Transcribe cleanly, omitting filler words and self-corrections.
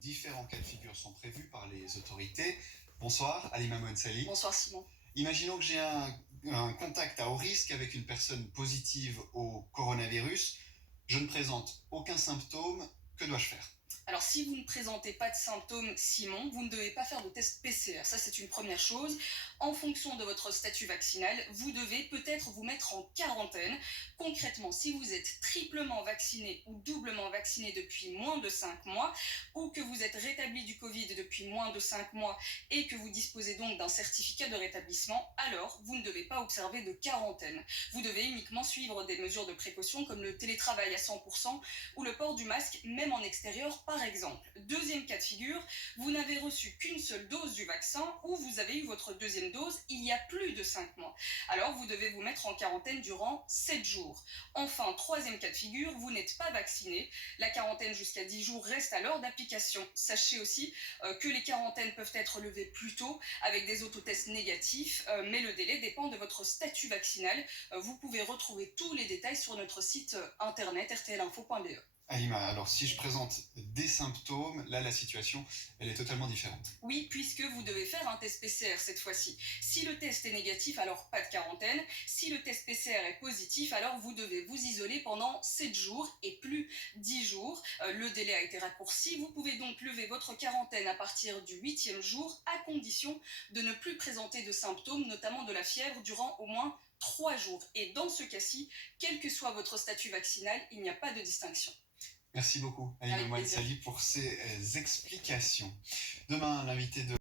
Différents cas de figure sont prévus par les autorités. Bonsoir, Halima Mouensali. Bonsoir Simon. Imaginons que j'ai un contact à haut risque avec une personne positive au coronavirus. Je ne présente aucun symptôme. Que dois-je faire ? Alors si vous ne présentez pas de symptômes, Simon, vous ne devez pas faire de test PCR. Ça, c'est une première chose. En fonction de votre statut vaccinal, vous devez peut-être vous mettre en quarantaine. Concrètement, si vous êtes triplement vacciné ou doublement vacciné depuis moins de 5 mois, ou que vous êtes rétabli du Covid depuis moins de 5 mois et que vous disposez donc d'un certificat de rétablissement, alors vous ne devez pas observer de quarantaine. Vous devez uniquement suivre des mesures de précaution comme le télétravail à 100% ou le port du masque même en extérieur par exemple. Deuxième cas de figure, vous n'avez reçu qu'une seule dose du vaccin ou vous avez eu votre deuxième dose il y a plus de 5 mois. Alors vous devez vous mettre en quarantaine durant 7 jours. Enfin, troisième cas de figure, vous n'êtes pas vacciné. La quarantaine jusqu'à 10 jours reste alors d'application. Sachez aussi que les quarantaines peuvent être levées plus tôt avec des autotests négatifs, mais le délai dépend de votre statut vaccinal. Vous pouvez retrouver tous les détails sur notre site internet rtlinfo.be. Halima, alors si je présente des symptômes, là la situation, elle est totalement différente. Oui, puisque vous devez faire un test PCR cette fois-ci. Si le test est négatif, alors pas de quarantaine. Si le test PCR est positif, alors vous devez vous isoler pendant 7 jours et plus 10 jours. Le délai a été raccourci. Vous pouvez donc lever votre quarantaine à partir du 8e jour, à condition de ne plus présenter de symptômes, notamment de la fièvre, durant au moins 3 jours. Et dans ce cas-ci, quel que soit votre statut vaccinal, il n'y a pas de distinction. Merci beaucoup, Halima Mouensali, pour ces explications. Demain, l'invité de